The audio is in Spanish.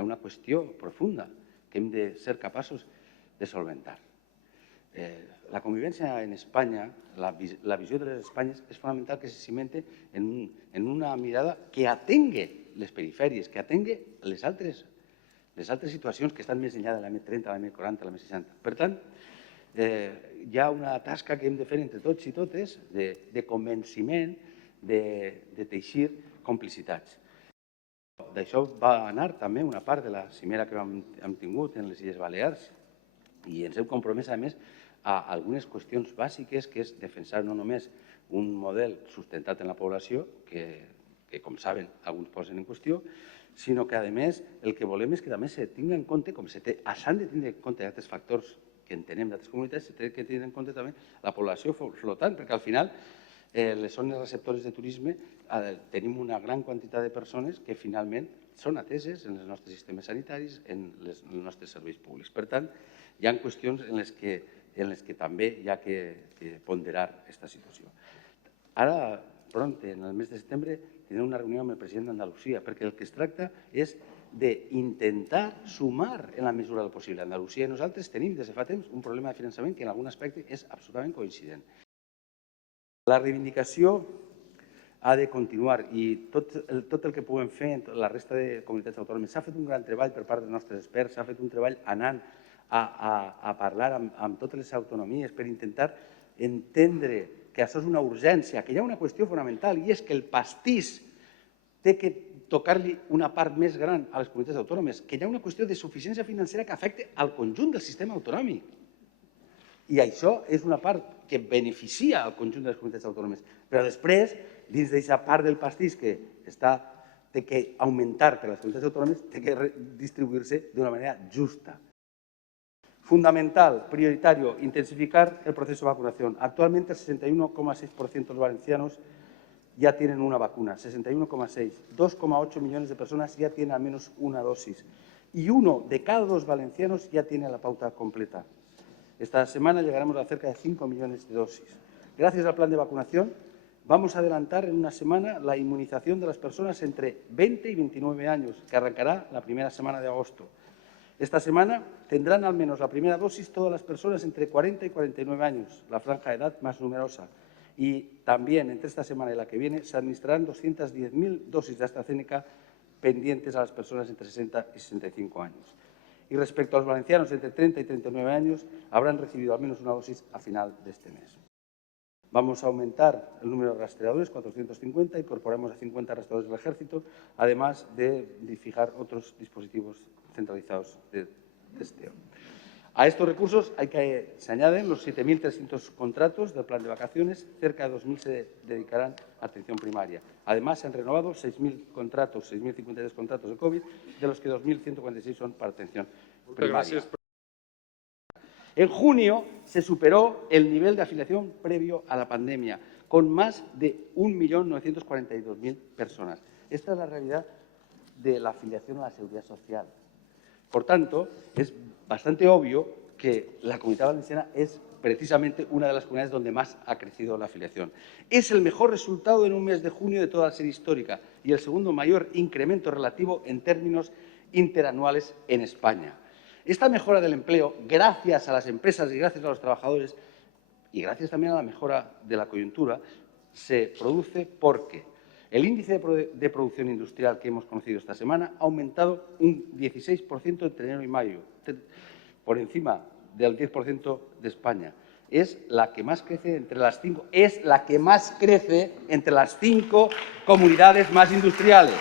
ha una qüestió profunda que hem de ser capaços de solventar. La convivència en Espanya, la visió de les Espanyes, és fonamental que se cimente en una mirada que atengui les perifèries, que atengui les altres situacions que estan més enllà de la M30, la M40, la M60. Per tant, hi ha una tasca que hem de fer entre tots i totes de convenciment, de teixir complicitats. D'això va anar també una part de la cimera que hem tingut en les Illes Balears i ens hem compromès, a més, a algunes qüestions bàsiques, que és defensar no només un model sustentat en la població, que com saben, alguns posen en qüestió, sinó que, a més, el que volem és que també se tingui en compte, com s'han de tindre en compte altres factors que entenem d'altres comunitats, s'ha de tenir en compte també la població flotant, perquè al final les zones receptores de turisme tenim una gran quantitat de persones que finalment són ateses en els nostres sistemes sanitaris, en els nostres serveis públics. Per tant, hi ha qüestions en les que també hi ha que ponderar aquesta situació. Ara, pronte, en el mes de setembre, tindrem una reunió amb el president d'Andalusia, perquè el que es tracta és d'intentar sumar en la mesura del possible. Andalusia i nosaltres tenim des de fa temps un problema de finançament que en algun aspecte és absolutament coincident. La reivindicació ha de continuar i tot el que puguem fer en la resta de comunitats autònomes. S'ha fet un gran treball per part dels nostres experts, s'ha fet un treball anant a parlar amb totes les autonomies per intentar entendre que això és una urgència, que hi ha una qüestió fonamental i és que el pastís té que tocar-li una part més gran a les comunitats autònomes, que hi ha una qüestió de suficiència financera que afecta al conjunt del sistema autonòmic. I això és una part que beneficia al conjunt de les comunitats autònomes. Però després, dins d'aquesta part del pastís que té que augmentar per a les comunitats autònomes, té que distribuir-se d'una manera justa. Fundamental, prioritario, intensificar el proceso de vacunación. Actualmente el 61,6% de los valencianos ya tienen una vacuna, 61,6. 2,8 millones de personas ya tienen al menos una dosis. Y 1 de cada 2 valencianos ya tiene la pauta completa. Esta semana llegaremos a cerca de 5 millones de dosis. Gracias al plan de vacunación, vamos a adelantar en una semana la inmunización de las personas entre 20 y 29 años, que arrancará la primera semana de agosto. Esta semana tendrán al menos la primera dosis todas las personas entre 40 y 49 años, la franja de edad más numerosa. Y también entre esta semana y la que viene se administrarán 210.000 dosis de AstraZeneca pendientes a las personas entre 60 y 65 años. Y respecto a los valencianos entre 30 y 39 años, habrán recibido al menos una dosis a final de este mes. Vamos a aumentar el número de rastreadores, 450, incorporamos a 50 rastreadores del Ejército, además de fijar otros dispositivos centralizados de testeo. A estos recursos se añaden los 7.300 contratos del plan de vacaciones, cerca de 2.000 se dedicarán a atención primaria. Además, se han renovado 6.000 contratos, 6.053 contratos de COVID, de los que 2.146 son para atención primaria. En junio se superó el nivel de afiliación previo a la pandemia, con más de 1.942.000 personas. Esta es la realidad de la afiliación a la Seguridad Social. Por tanto, es bastante obvio que la Comunitat Valenciana es precisamente una de las comunidades donde más ha crecido la afiliación. Es el mejor resultado en un mes de junio de toda la serie histórica y el segundo mayor incremento relativo en términos interanuales en España. Esta mejora del empleo, gracias a las empresas y gracias a los trabajadores y gracias también a la mejora de la coyuntura, se produce porque el índice de producción industrial que hemos conocido esta semana ha aumentado un 16% entre enero y mayo, por encima del 10% de España. Es la que más crece entre las 5, comunidades más industriales.